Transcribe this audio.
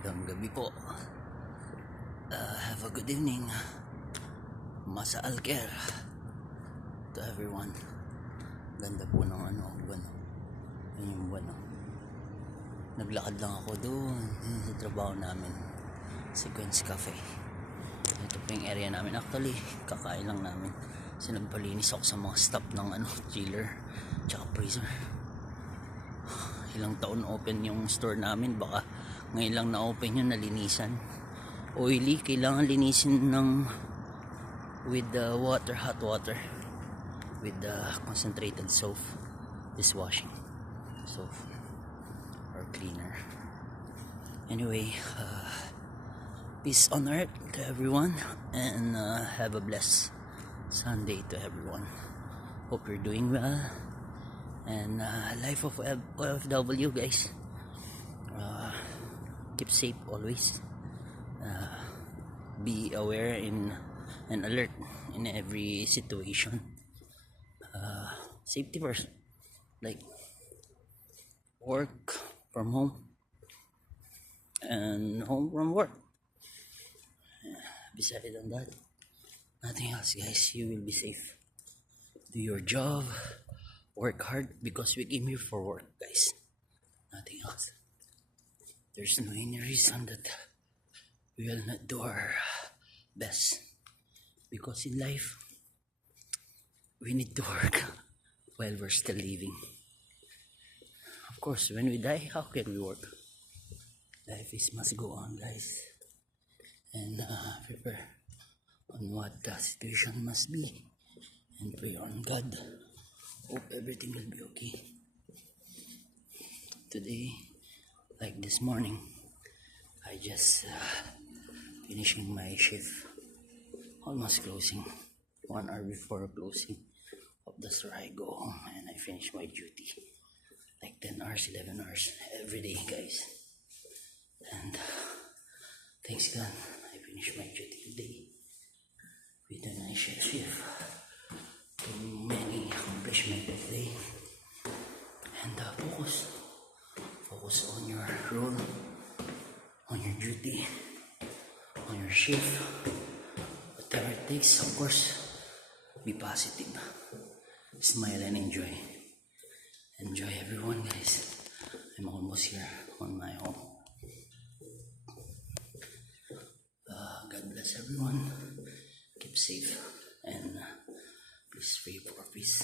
Magandang gabi po. Have a good evening. Masa Alker to everyone. Ganda po ng buwan. Yun yung buwan. Naglakad lang ako doon sa trabaho namin, Sequence Cafe. Ito po yung area namin. Actually, kakain lang namin. Kasi nagpalinis ako sa mga stop ng chiller tsaka freezer. Ilang taon open yung store namin, baka ngayon lang na-open yun, nalinisan. Oily, kailangan linisin with the water, hot water, with the concentrated soap, dishwashing soap or cleaner. Anyway, peace on earth to everyone, and have a blessed Sunday to everyone. Hope you're doing well, and life of OFW, guys. Keep safe always. Be aware and alert in every situation. Safety first, like work from home and home from work. Besides on that, nothing else, guys. You will be safe. Do your job, work hard, because we came here for work, guys. Nothing else. There's no any reason that we will not do our best, because in life we need to work while we're still living. Of course, when we die, how can we work? Life must go on, guys, and prepare on what the situation must be, and pray on God. Hope everything will be okay. Today, like this morning, I just finishing my shift, almost closing. 1 hour before closing of the store, I go home and I finish my duty, like 10 hours, 11 hours every day, guys. And thanks God, I finished my duty today with a nice shift. Too many accomplishments today. And focus on your role, on your duty, on your shift, whatever it takes. Of course, be positive, smile and enjoy. Enjoy, everyone, guys. I'm almost here on my home. God bless everyone. Keep safe, and please pray for peace.